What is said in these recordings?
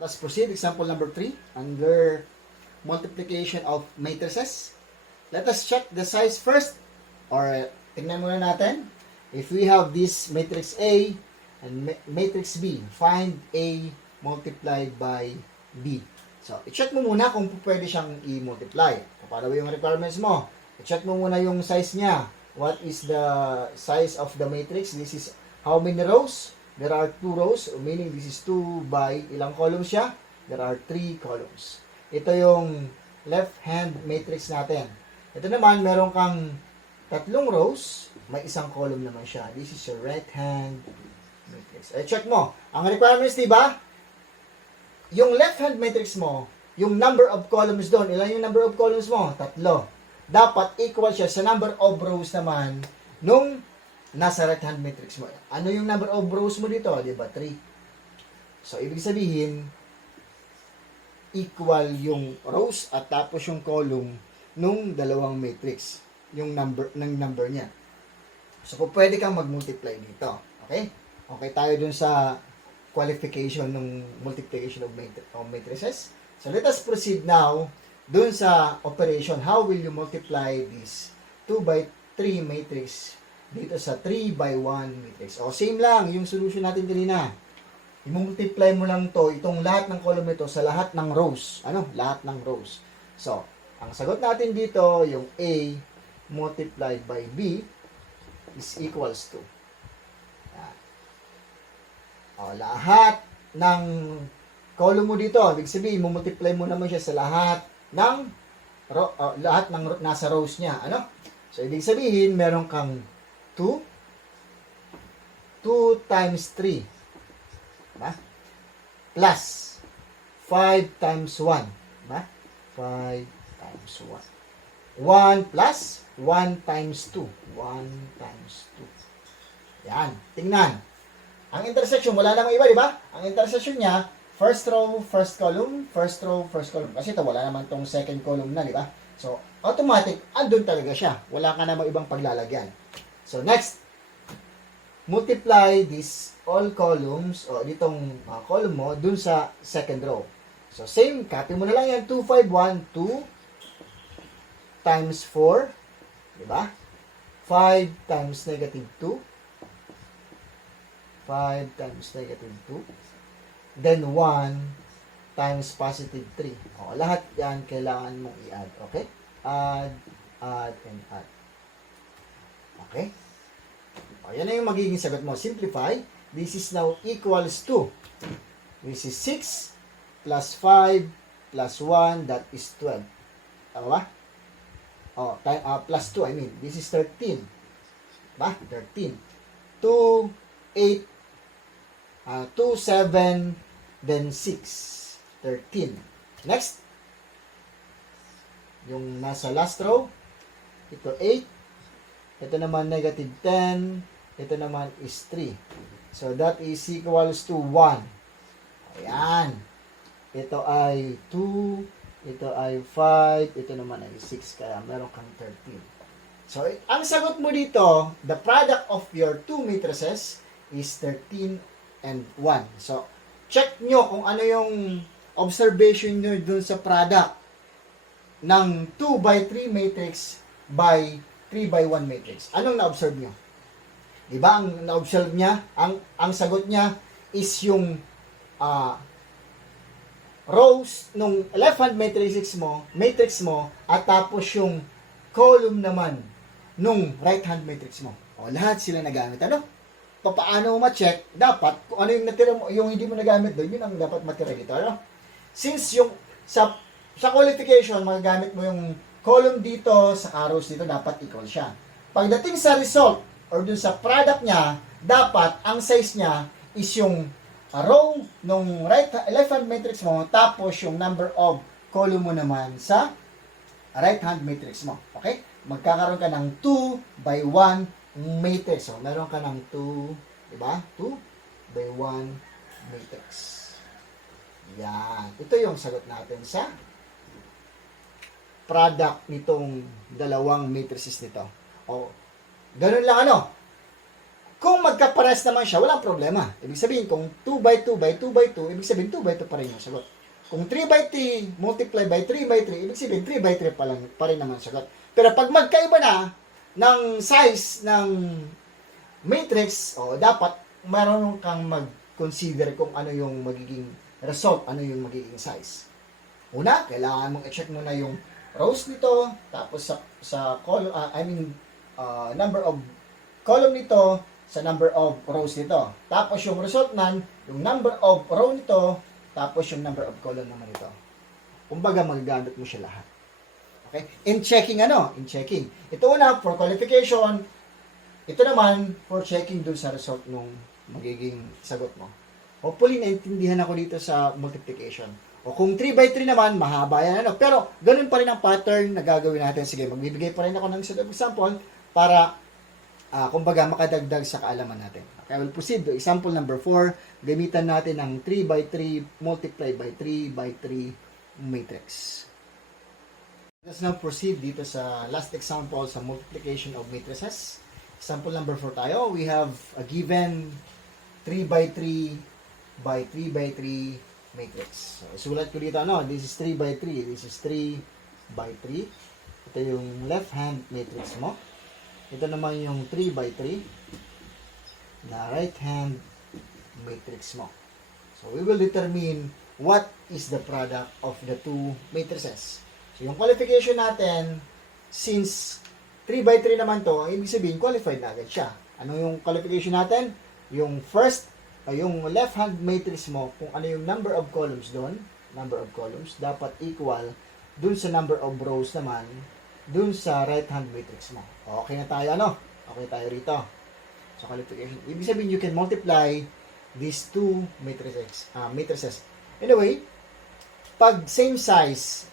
Let us proceed. Example number 3. Under multiplication of matrices. Let us check the size first. Or tingnan muna natin. If we have this matrix A and matrix B, find A multiplied by B. So, i-check mo muna kung pwede siyang i-multiply. Paano yung requirements mo? I-check mo muna yung size niya. What is the size of the matrix? This is how many rows? There are 2 rows, meaning this is 2 by ilang columns siya? There are 3 columns. Ito yung left-hand matrix natin. Ito naman, meron kang 3 rows, may isang column naman siya. This is your right-hand matrix. Check mo. Ang requirements, diba? Yung left-hand matrix mo, yung number of columns doon, ilan yung number of columns mo? 3. Dapat equal siya sa number of rows naman nung nasa right-hand matrix mo. Ano yung number of rows mo dito? Diba? 3. So, ibig sabihin, equal yung rows at tapos yung column nung dalawang matrix. Yung number niya. So, kung pwede kang mag-multiply dito. Okay? Okay tayo dun sa qualification ng multiplication of matrices. So, let us proceed now dun sa operation. How will you multiply this 2 by 3 matrix dito sa 3 by 1 matrix? O, same lang yung solution natin kanina. I-multiply mo lang to, itong lahat ng column nito sa lahat ng rows. Ano? Lahat ng rows. So, ang sagot natin dito, yung A multiplied by B is equals to. Yan. O, lahat ng column mo dito, ibig sabihin, multiply mo naman siya sa lahat ng nasa rows niya. Ano? So, ibig sabihin, meron kang 2 times 3. Diba? Plus 5 times 1. Diba? 5 times 1. 1 plus 1 times 2. 1 times 2. Yan. Tingnan. Ang intersection, wala namang iba, di ba? Ang intersection niya, first row, first column, first row, first column. Kasi ito, wala naman tong second column na, di ba? So, automatic, andun talaga siya. Wala ka namang ibang paglalagyan. So, next, multiply this all columns, o ditong column mo, dun sa second row. So, same, copy mo na lang yan. 2, 5, 1, 2 times 4, di ba? 5 times negative 2. 5 times negative 2. Then 1 times positive 3. O, lahat yan kailangan mong i-add. Okay? Add, and add. Okay? O, yan na yung magiging sagot mo. Simplify. This is now equals to. This is 6 plus 5 plus 1, that is 12. Tama ba? O, plus 2, I mean. This is 13. Ba? 13. 2, 8, 2, 7, then 6. 13. Next. Yung nasa last row. Ito 8. Ito naman negative 10. Ito naman is 3. So, that is equals to 1. Ayan. Ito ay 2. Ito ay 5. Ito naman ay 6. Kaya meron kang 13. So, ang sagot mo dito, the product of your 2 matrices is 13 and 1. So, check nyo kung ano yung observation nyo dun sa product ng 2 by 3 matrix by 3 by 1 matrix. Anong na-observe nyo? Diba? Ang na-observe niya, ang sagot niya is yung rows nung left-hand matrix mo, at tapos yung column naman nung right-hand matrix mo. O, lahat sila nagamit. Ano? Paano mo ma-check? Dapat, kung ano yung natira mo, yung hindi mo nagamit doon, yun ang dapat matira dito. Ano? Since yung, sa qualification, magagamit mo yung column dito, sa arrows dito, dapat equal siya. Pagdating sa result, or dun sa product niya, dapat, ang size niya is yung row nung left-hand matrix mo, tapos yung number of column mo naman sa right-hand matrix mo. Okay? Magkakaroon ka ng 2 by 1 matrix. So, meron ka ng 2, diba? 2 by 1 matrix. Yan. Ito yung sagot natin sa product nitong dalawang matrices nito. O, ganun lang ano. Kung magkapares naman siya, walang problema. Ibig sabihin, kung 2 by 2 by 2 by 2, ibig sabihin 2 by 2 pa rin yung sagot. Kung 3 by 3 multiply by 3 by 3, ibig sabihin 3 by 3 pa rin naman sagot. Pero pag magkaiba na ng size ng matrix, dapat meron kang mag-consider kung ano yung magiging result, ano yung magiging size. Una, kailangan mong i-check muna yung rows nito, tapos sa column, number of column nito, sa number of rows nito. Tapos yung result nan, yung number of row nito, tapos yung number of column naman nito. Kumbaga, magagamit mo siya lahat. Okay? In checking. Ito una, for qualification. Ito naman, for checking dun sa result nung magiging sagot mo. Hopefully, naintindihan ako dito sa multiplication. O kung 3 by 3 naman, mahaba yan. Pero, ganun pa rin ang pattern na gagawin natin. Sige, magbibigay pa rin ako ng set of example para kumbaga, makadagdag sa kaalaman natin. Okay, we'll proceed to example number 4. Gamitan natin ang 3 by 3 multiplied by 3 by 3 matrix. Let's now proceed dito sa last example sa multiplication of matrices. Example number 4 tayo. We have a given 3 by 3 by 3 by 3 matrix. So, isulat ko dito, this is 3 by 3. This is 3 by 3. Ito yung left hand matrix mo. Ito naman yung 3 by 3 na right hand matrix mo. So, we will determine what is the product of the two matrices. So, yung qualification natin, since 3 by 3 naman to, ibig sabihin, qualified na agad siya. Ano yung qualification natin? Yung first, yung left hand matrix mo, kung ano yung number of columns doon, dapat equal dun sa number of rows naman, dun sa right hand matrix mo. Okay na tayo, Okay tayo rito. So, qualification. Ibig sabihin, you can multiply these two matrices. Anyway, pag same size,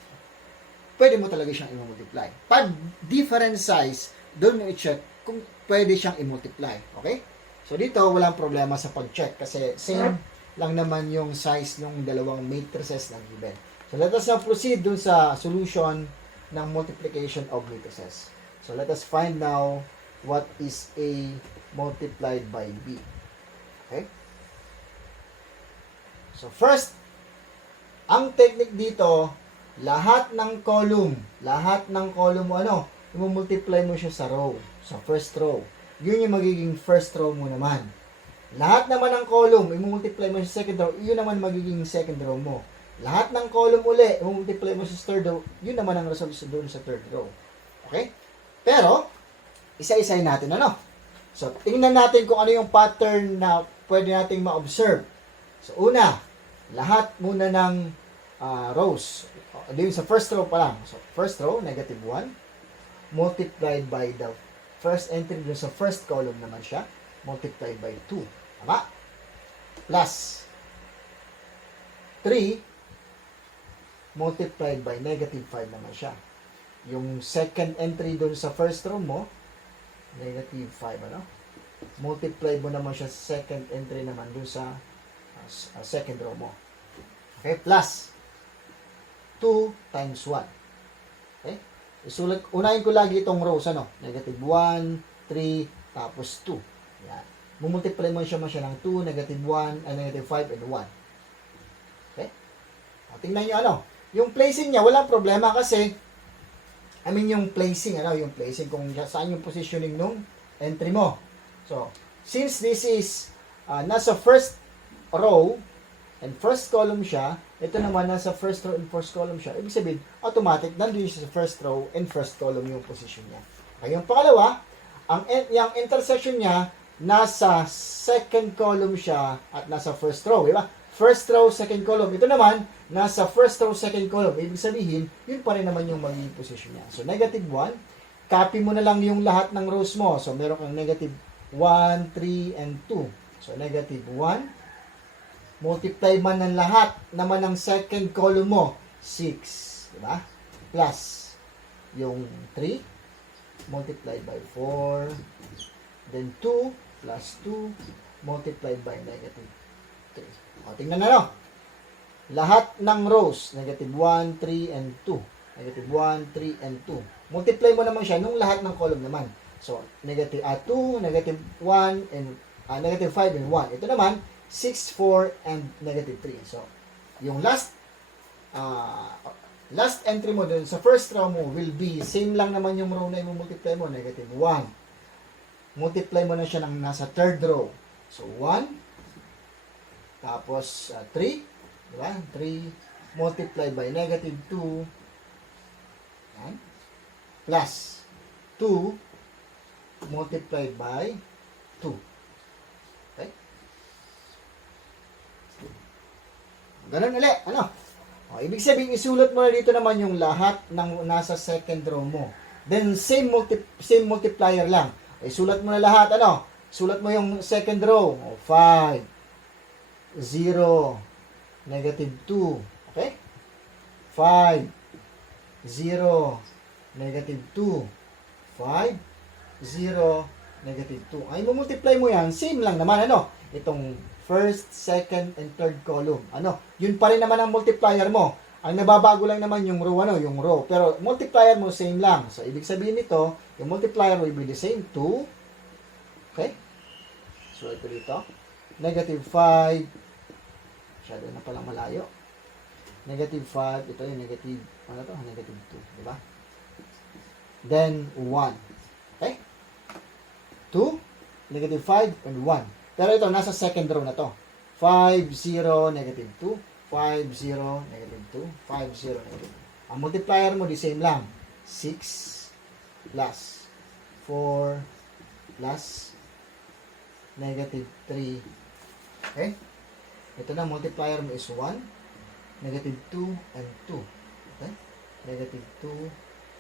pwede mo talaga siyang i-multiply. Pag different size, doon mo i-check kung pwede siyang i-multiply. Okay? So, dito, walang problema sa pag-check kasi same lang naman yung size ng dalawang matrices na given. So, let us now proceed dun sa solution ng multiplication of matrices. So, let us find now what is A multiplied by B. Okay? So, first, ang technique dito, lahat ng column mo, i-multiply mo siya sa row, sa first row. Yun yung magiging first row mo naman. Lahat naman ng column, i-multiply mo sa second row, yun naman magiging second row mo. Lahat ng column uli, i-multiply mo sa third row, yun naman ang result doon sa third row. Okay? Pero, isa-isayin natin, So, tingnan natin kung ano yung pattern na pwede nating ma-observe. So, una, lahat muna ng rows. Doon sa first row pa lang. So, first row, negative 1, multiplied by the first entry doon sa first column naman siya, multiplied by 2. Tama? Plus 3, multiplied by negative 5 naman siya. Yung second entry doon sa first row mo, negative 5, multiply mo naman siya sa second entry naman doon sa second row mo. Okay? Plus 2 times 1. Okay? Isulat, unahin ko lagi itong rows, negative 1, 3, tapos 2. Yan. Mumultiply mo siya ng 2, negative 1, negative 5, and 1. Okay? Tingnan nyo, yung placing niya, walang problema kasi, yung placing, yung placing, kung saan yung positioning nung entry mo. So, since this is nasa first row and first column siya, ito naman nasa first row and first column siya, ibig sabihin, automatic, nandun siya sa first row and first column yung position niya. Okay, yung pangalawa, yung intersection niya, nasa second column siya at nasa first row, diba? First row, second column. Ito naman, nasa first row, second column. Ibig sabihin, yun pa rin naman yung magiging position niya. So, negative 1. Copy mo na lang yung lahat ng rows mo. So, meron kang negative 1, 3, and 2. So, negative 1. Multiply man ng lahat naman ng second column mo. 6. Diba? Plus yung 3. Multiplied by 4. Then 2 plus 2 multiplied by negative 3. O, tingnan na, lahat ng rows, negative 1, 3, and 2. Negative 1, 3, and 2. Multiply mo naman siya nung lahat ng column naman. So, negative 2, negative 1, and negative 5 and 1. Ito naman, 6, 4, and negative 3. So, yung last entry mo dun sa first row mo will be, same lang naman yung row na i-multiply mo, negative 1. Multiply mo na siya ng nasa third row. So, 1, tapos 3, diba? 3 multiplied by negative 2, yan, plus 2 multiplied by 2. Okay? Ganun ulit. Ano? O, ibig sabihin, isulat mo na dito naman yung lahat ng nasa second row mo. Then, same multiplier lang. Isulat mo na lahat. Ano? Sulat mo yung second row. O, 5, 0, negative 2. Okay? 5, 0, negative 2. 5, 0, negative 2. Ay, multiply mo yan, same lang naman, ano? Itong first, second, and third column. Ano? Yun pa rin naman ang multiplier mo. Ang nababago lang naman yung row, ano? Yung row. Pero, multiplier mo, same lang. So, ibig sabihin nito, yung multiplier will be the same, 2. Okay? So, ito dito. Negative 5. Masyado na palang malayo. Negative 5. Ito yung negative, ano to? Negative 2. Diba? Then, 1. Okay? 2, negative 5, and 1. Pero ito, nasa second row na to. 5, 0, negative 2. 5, 0, negative 2. 5, 0, negative 2. Ang multiplier mo, the same lang. 6 plus 4 plus negative 3. Okay? Ito na, multiplier mo is 1, negative 2, and 2. Okay? Negative 2,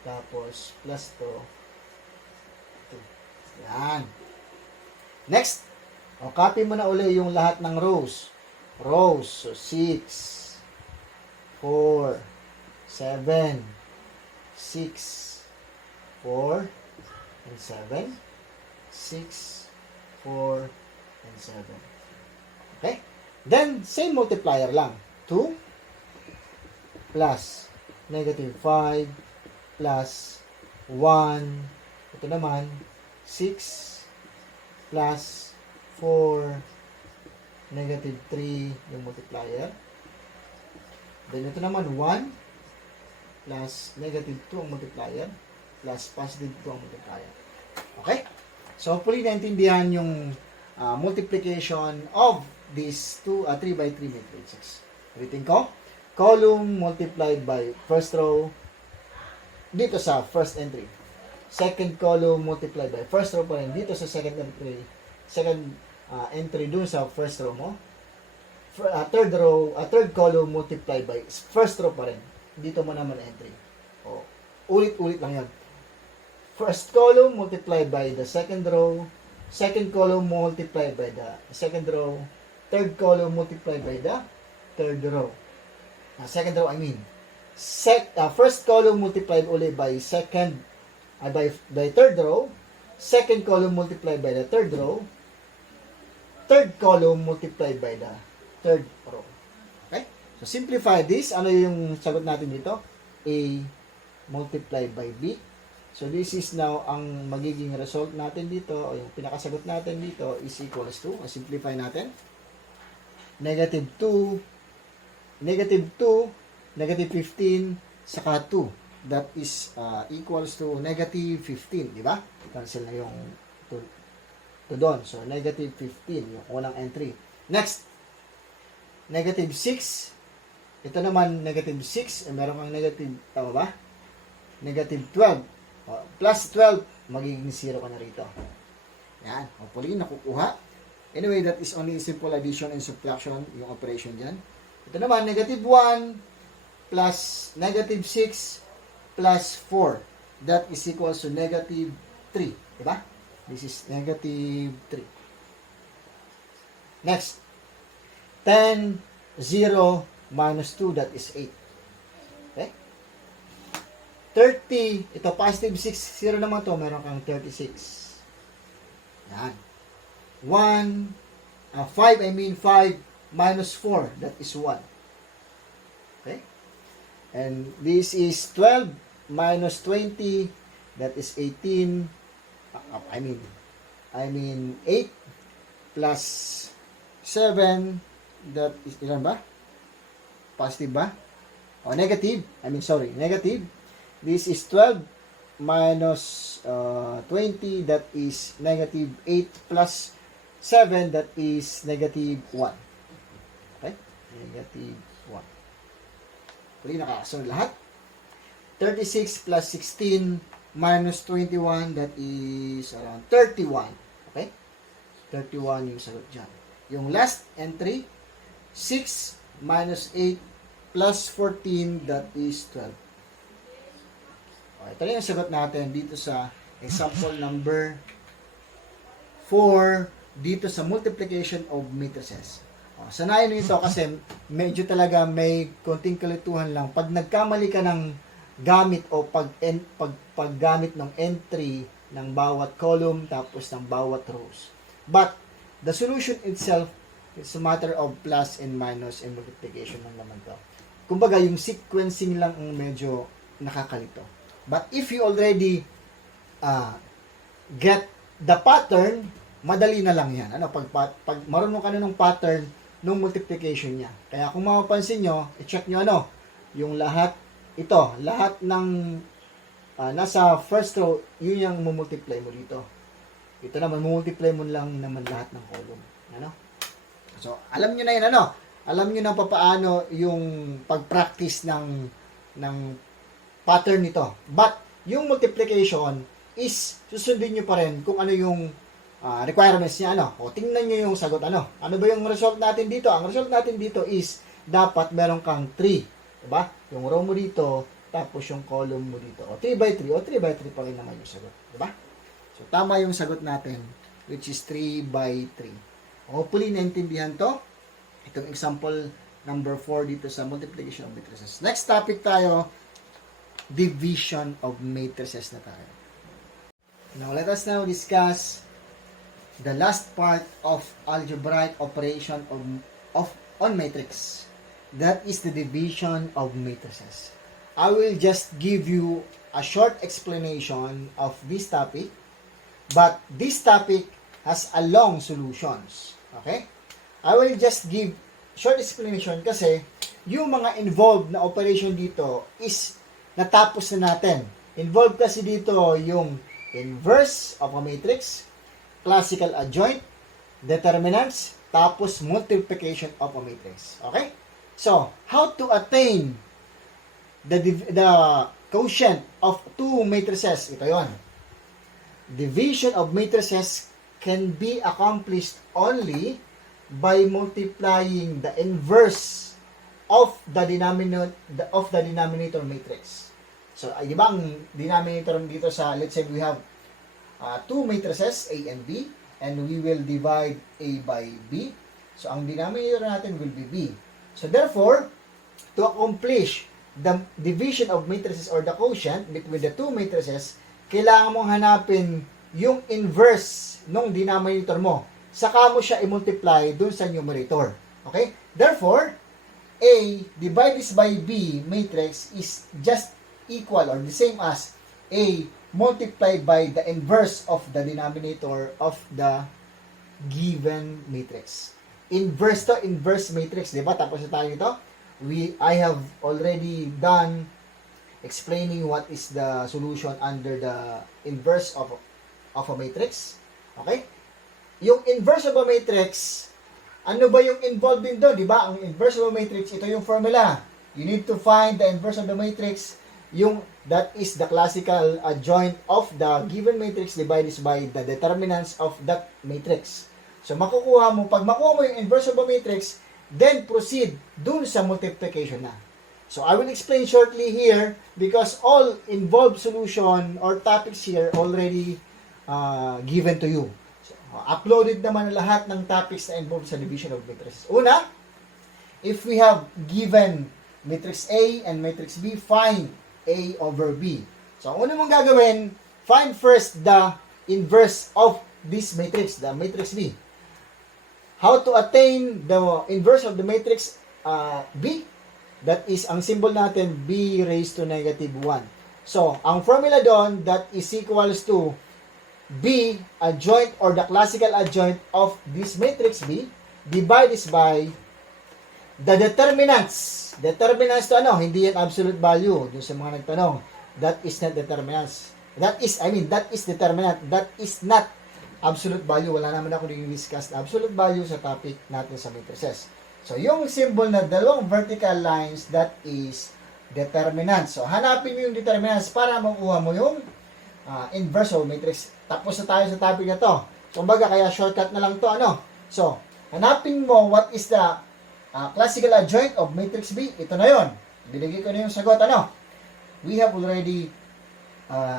tapos plus to 2. Yan. Next. O, copy mo na uli yung lahat ng rows. Rows. So, 6, 4, 7, 6, 4, and 7, 6, 4, and 7. Okay? Then, same multiplier lang. 2 plus negative 5 plus 1. Ito naman, 6 plus 4, negative 3 yung multiplier. Then ito naman 1 plus negative 2 ang multiplier plus positive 2 ang multiplier. Okay? So hopefully naintindihan yung multiplication of these 3 by 3 matrices. Ulitin ko, column multiplied by first row dito sa first entry. Second column multiplied by first row pa rin dito sa second entry dun sa first row mo. Third column multiplied by first row pa rin dito mo naman entry. O, ulit-ulit lang yan. First column multiplied by the second row, second column multiplied by the second row, third column multiplied by the third row. Second row, I mean. First column multiplied ulit by third row, second column multiplied by the third row, third column multiplied by the third row. Okay? So, simplify this. Ano yung sagot natin dito? A multiplied by B. So, this is now ang magiging result natin dito, o yung pinakasagot natin dito is equals to, simplify natin, negative 2, negative 15, saka 2. That is equals to negative 15, di ba? Cancel na yung to doon. So, negative 15, yung unang entry. Next, negative 6. Ito naman, negative 6. Meron kang negative, tama ba? Negative 12. Plus 12, magiging 0 ka na rito. Yan. Hopefully, nakukuha. Anyway, that is only simple addition and subtraction, yung operation dyan. Ito naman, negative 1 plus negative 6 plus 4. That is equals to negative 3. Diba? This is negative 3. Next. 10, 0, minus 2, that is 8. Okay? 30, ito positive 6, 0 naman to, meron kang 36. Yan. 5 minus 4, that is 1. Okay? And this is 12 minus 20, that is 18. I mean 8 plus 7, that is, ilan ba? Positive ba? O, negative. Negative. This is 12 minus 20, that is negative 8 plus 7, that is negative 1. Okay? Negative 1. Pwede nakasunod lahat. 36 plus 16 minus 21, that is around 31. Okay? 31 yung sagot dyan. Yung last entry, 6 minus 8 plus 14, that is 12. Okay, ito yung sagot natin dito sa example number 4, dito sa multiplication of matrices. Sanayin nyo ito kasi medyo talaga may konting kalituhan lang. Pag nagkamali ka ng gamit o paggamit ng entry ng bawat column tapos ng bawat rows. But the solution itself, it's a matter of plus and minus and multiplication lang naman to. Kumbaga, yung sequencing lang ang medyo nakakalito. But if you already get the pattern, madali na lang yan. Pag marunong ka na ng pattern ng multiplication niya. Kaya kung mapapansin nyo, i-check nyo yung lahat ng nasa first row, yun yung mumultiply mo dito. Ito naman, mumultiply mo lang naman lahat ng column. So, alam nyo na yun, alam nyo na paano yung pag-practice ng pattern nito. But, yung multiplication is, susundin nyo pa rin kung ano yung requirements niya, O, tingnan nyo yung sagot, Ano ba yung result natin dito? Ang result natin dito is, dapat meron kang 3. Diba? Yung row mo dito, tapos yung column mo dito. O, 3 by 3. O, 3 by 3 pa rin naman yung sagot. Diba? So, tama yung sagot natin, which is 3 by 3. Hopefully, naintindihan to. Itong example number 4 dito sa multiplication of matrices. Next topic tayo, division of matrices na tayo. Now, let us now discuss the last part of algebraic operation on matrix. That is the division of matrices. I will just give you a short explanation of this topic, but this topic has a long solutions. Okay? I will just give short explanation kasi yung mga involved na operation dito is natapos na natin. Involved kasi dito yung inverse of a matrix, classical adjoint, determinants, tapos multiplication of a matrix. Okay? So, how to attain the quotient of two matrices? Ito yon. Division of matrices can be accomplished only by multiplying the inverse of the denominator matrix. So, di ba ang denominator dito sa, let's say we have two matrices, A and B, and we will divide A by B. So, ang denominator natin will be B. So, therefore, to accomplish the division of matrices or the quotient between the two matrices, kailangan mong hanapin yung inverse ng denominator mo. Saka mo siya i-multiply dun sa numerator. Okay? Therefore, A divided by B matrix is just equal or the same as A multiplied by the inverse of the denominator of the given matrix. Inverse matrix, di ba? Tapos na tayo ito. I have already done explaining what is the solution under the inverse of a matrix. Okay? Yung inverse of a matrix, ano ba yung involved din doon? Di ba? Ang inverse of a matrix, ito yung formula. You need to find the inverse of the matrix, that is the classical adjoint of the given matrix divided by the determinants of that matrix. So, pag makuha mo yung inverse of a matrix, then proceed dun sa multiplication na. So, I will explain shortly here because all involved solution or topics here already given to you. So, uploaded naman lahat ng topics na involved sa division of matrices. Una, if we have given matrix A and matrix B, find A over B. So, ang una mong gagawin, find first the inverse of this matrix, the matrix B. How to attain the inverse of the matrix B? That is, ang symbol natin, B raised to negative 1. So, ang formula doon, that is equals to B, adjoint or the classical adjoint of this matrix B, divide this by the determinants. Determinants to ano? Hindi yan absolute value. Doon sa mga nagtanong, that is not determinants. That is determinant. That is not absolute value. Wala naman ako discuss absolute value sa topic natin sa matrices. So, yung symbol na dalawang vertical lines, that is determinants. So, hanapin mo yung determinants para makuha mo yung inverse of matrix. Tapos na tayo sa topic na to. So, kumbaga, kaya shortcut na lang to, ano? So, hanapin mo what is the classical adjoint of matrix B. Ito na yon. Binigay ko na yung sagot, ano? We have already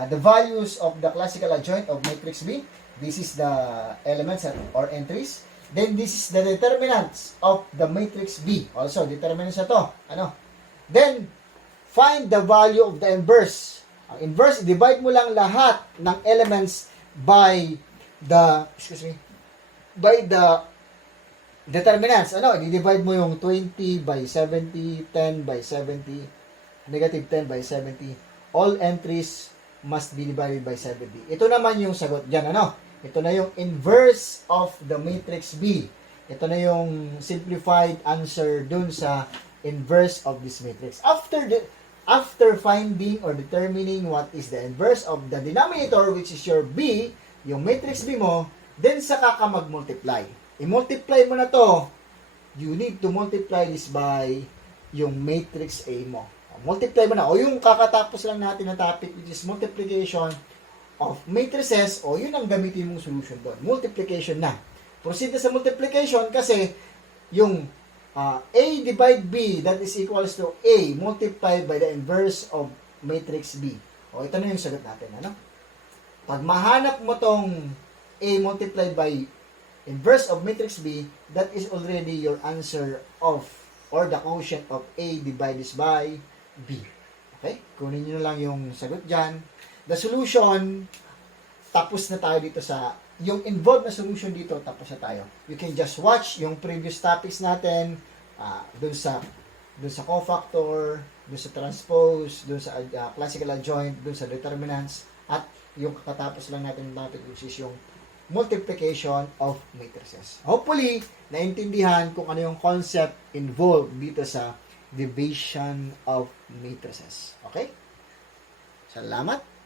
the values of the classical adjoint of matrix B. This is the elements or entries. Then, this is the determinants of the matrix B. Also, determinants na to. Ano? Then, find the value of the inverse. Ang inverse, divide mo lang lahat ng elements by the, by the determinants. Ano? I-divide mo yung 20 by 70, 10 by 70, negative 10 by 70. All entries must be divided by 70. Ito naman yung sagot dyan. Ano? Ito na yung inverse of the matrix B. Ito na yung simplified answer dun sa inverse of this matrix. After finding or determining what is the inverse of the denominator, which is your B, yung matrix B mo, then saka ka mag-multiply. I-multiply mo na to, you need to multiply this by yung matrix A mo. Multiply mo na. O yung kakatapos lang natin na topic, which is multiplication of matrices, o yun ang gamitin mong solution doon. Multiplication na. Proceed na sa multiplication kasi yung A divide B, that is equals to A multiplied by the inverse of matrix B. O, ito na yung sagot natin. Ano? Pag mahanap mo tong A multiplied by inverse of matrix B, that is already your answer of, or the quotient of A divided by B. Okay? Kunin nyo na lang yung sagot dyan. The solution, tapos na tayo dito sa, yung involved na solution dito, tapos na tayo. You can just watch yung previous topics natin, dun sa cofactor, dun sa transpose, dun sa classical adjoint, dun sa determinants, at yung kakatapos lang natin yung topic, which is yung multiplication of matrices. Hopefully, naintindihan kung ano yung concept involved dito sa division of matrices. Okay? Salamat!